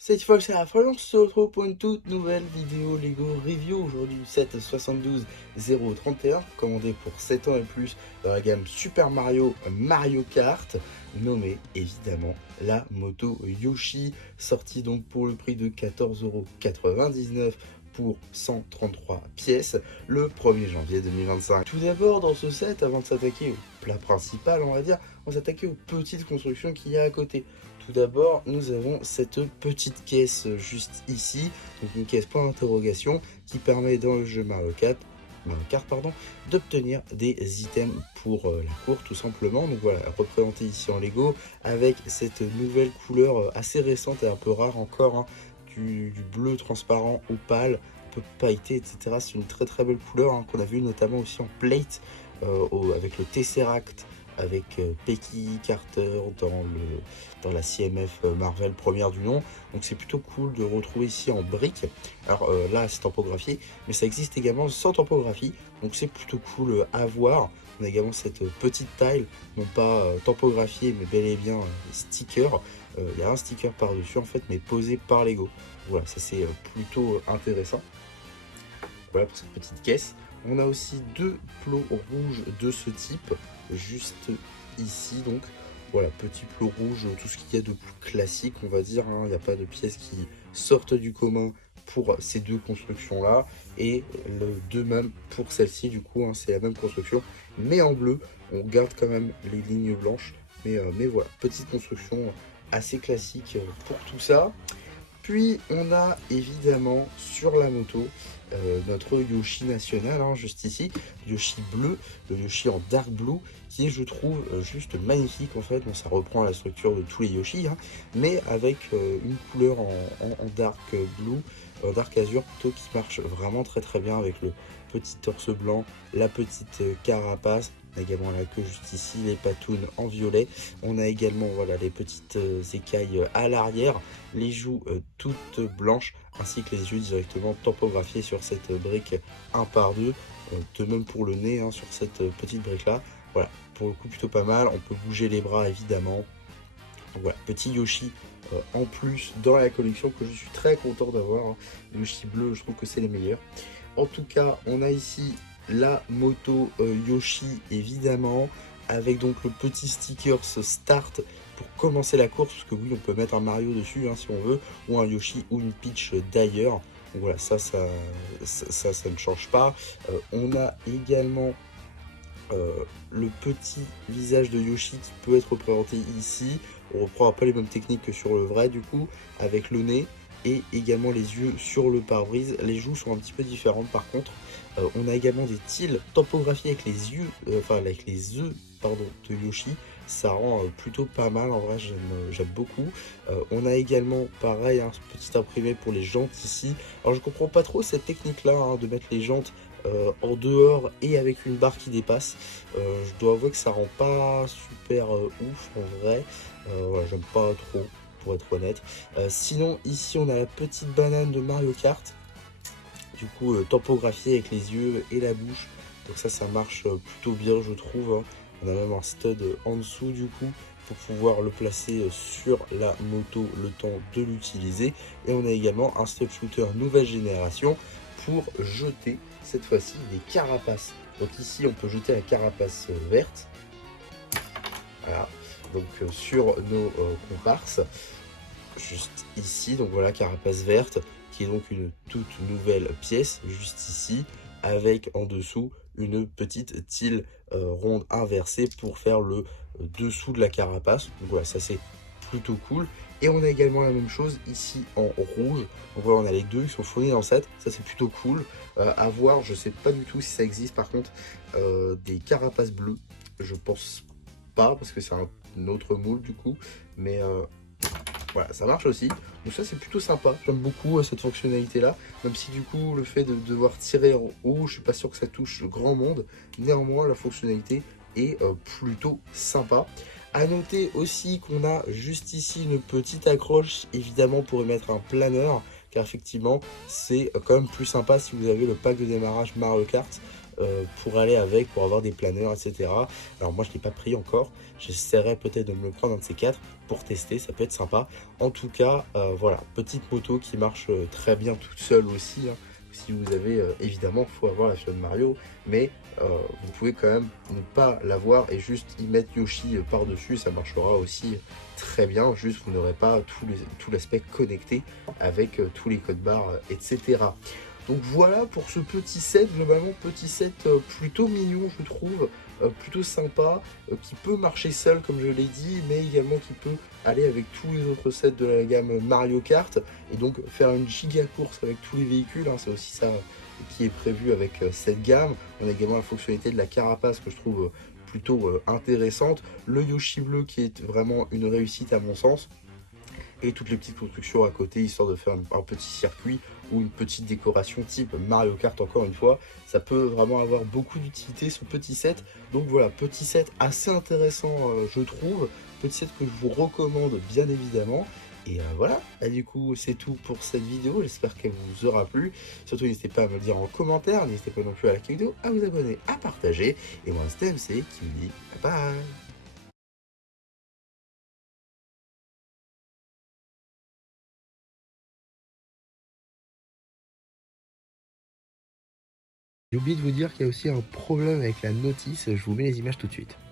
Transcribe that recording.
Cette fois que c'est la fin, on se retrouve pour une toute nouvelle vidéo Lego Review. Aujourd'hui, 7 72 031, commandé pour 7 ans et plus dans la gamme Super Mario Mario Kart, nommé évidemment la moto Yoshi, sortie donc pour le prix de 14,99 € pour 133 pièces le 1er janvier 2025. Tout d'abord, dans ce set, avant de s'attaquer au plat principal, on va dire, on va s'attaquer aux petites constructions qu'il y a à côté. Tout d'abord, nous avons cette petite caisse juste ici, donc une caisse point d'interrogation qui permet dans le jeu Mario Kart, d'obtenir des items pour la cour tout simplement. Donc voilà, représenté ici en Lego avec cette nouvelle couleur assez récente et un peu rare encore, hein, du bleu transparent opale, un peu pailleté, etc. C'est une très très belle couleur, hein, qu'on a vu notamment aussi en plate avec le Tesseract, avec Peggy Carter dans la CMF Marvel première du nom. Donc c'est plutôt cool de retrouver ici en brique. Alors là c'est tampographié, mais ça existe également sans tampographie, donc c'est plutôt cool à voir. On a également cette petite tile, non pas tampographiée, mais bel et bien sticker. Il y a un sticker par-dessus en fait, mais posé par Lego. Voilà, ça c'est plutôt intéressant. Voilà pour cette petite caisse. On a aussi deux plots rouges de ce type, juste ici. Donc voilà, petit plot rouge, tout ce qu'il y a de plus classique, on va dire, hein. Il n'y a pas de pièces qui sortent du commun pour ces deux constructions là, et de même pour celle-ci, du coup, hein, c'est la même construction mais en bleu. On garde quand même les lignes blanches, mais voilà, petite construction assez classique pour tout ça. Puis on a évidemment sur la moto notre Yoshi national, hein, juste ici, Yoshi bleu, le Yoshi en dark blue, qui est, je trouve, juste magnifique en fait. Bon, ça reprend la structure de tous les Yoshi, hein, mais avec une couleur en dark blue, en dark azur plutôt, qui marche vraiment très très bien avec le petit torse blanc, la petite carapace. On a également la queue juste ici, les patounes en violet. On a également voilà, les petites écailles à l'arrière, les joues toutes blanches, ainsi que les yeux directement tampographiés sur cette brique 1 par 2. De même pour le nez, hein, sur cette petite brique là. Voilà, pour le coup plutôt pas mal. On peut bouger les bras évidemment. Donc voilà, petit Yoshi en plus dans la collection que je suis très content d'avoir, hein. Yoshi bleu, je trouve que c'est les meilleurs. En tout cas, on a ici la moto Yoshi évidemment, avec donc le petit sticker start pour commencer la course, parce que oui, on peut mettre un Mario dessus, hein, si on veut, ou un Yoshi ou une Peach d'ailleurs. Donc voilà, ça ne change pas. On a également le petit visage de Yoshi qui peut être représenté ici. On reprend un peu les mêmes techniques que sur le vrai du coup, avec le nez et également les yeux sur le pare-brise. Les joues sont un petit peu différentes par contre. On a également des tiles tampographiés avec les yeux, avec les œufs pardon, de Yoshi. Ça rend plutôt pas mal, en vrai j'aime beaucoup. On a également pareil, un petit imprimé pour les jantes ici. Alors je comprends pas trop cette technique là, hein, de mettre les jantes en dehors et avec une barre qui dépasse. Je dois avouer que ça rend pas super ouf en vrai. Voilà, j'aime pas trop pour être honnête. Sinon ici on a la petite banane de Mario Kart, du coup tampographiée avec les yeux et la bouche. Donc ça marche plutôt bien je trouve, hein. On a même un stud en dessous du coup pour pouvoir le placer sur la moto le temps de l'utiliser. Et on a également un step shooter nouvelle génération pour jeter cette fois-ci les carapaces. Donc ici on peut jeter la carapace verte, voilà, donc sur nos comparses, juste ici. Donc voilà, carapace verte, qui est donc une toute nouvelle pièce juste ici, avec en dessous une petite tile ronde inversée pour faire le dessous de la carapace. Donc voilà, ça c'est plutôt cool. Et on a également la même chose ici en rouge. Donc voilà, on a les deux, ils sont fournis dans le set. Ça c'est plutôt cool. À voir, je sais pas du tout si ça existe par contre des carapaces bleues. Je pense pas, parce que c'est un autre moule du coup. Mais voilà, ça marche aussi. Donc ça c'est plutôt sympa. J'aime beaucoup cette fonctionnalité là. Même si du coup le fait de devoir tirer en haut, je suis pas sûr que ça touche grand monde. Néanmoins la fonctionnalité est plutôt sympa. À noter aussi qu'on a juste ici une petite accroche évidemment pour y mettre un planeur, car effectivement c'est quand même plus sympa si vous avez le pack de démarrage Mario Kart. pour aller avec, pour avoir des planeurs, etc. Alors moi je ne l'ai pas pris encore, j'essaierai peut-être de me le prendre un de ces quatre pour tester, ça peut être sympa. En tout cas, voilà, petite moto qui marche très bien toute seule aussi, hein. Si vous avez, évidemment, il faut avoir la version de Mario, mais vous pouvez quand même ne pas l'avoir et juste y mettre Yoshi par-dessus, ça marchera aussi très bien, juste vous n'aurez pas tout l'aspect connecté avec tous les codes barres, etc. Donc voilà pour ce petit set, globalement petit set plutôt mignon je trouve, plutôt sympa, qui peut marcher seul comme je l'ai dit, mais également qui peut aller avec tous les autres sets de la gamme Mario Kart, et donc faire une giga course avec tous les véhicules, hein, c'est aussi ça qui est prévu avec cette gamme. On a également la fonctionnalité de la carapace que je trouve plutôt intéressante, le Yoshi bleu qui est vraiment une réussite à mon sens, et toutes les petites constructions à côté, histoire de faire un petit circuit ou une petite décoration type Mario Kart, encore une fois. Ça peut vraiment avoir beaucoup d'utilité ce petit set. Donc voilà, petit set assez intéressant je trouve. Petit set que je vous recommande bien évidemment. Et voilà, et du coup c'est tout pour cette vidéo, j'espère qu'elle vous aura plu. Surtout n'hésitez pas à me le dire en commentaire, n'hésitez pas non plus à liker la vidéo, à vous abonner, à partager. Et moi c'était MC qui vous dit bye bye. J'ai oublié de vous dire qu'il y a aussi un problème avec la notice, je vous mets les images tout de suite.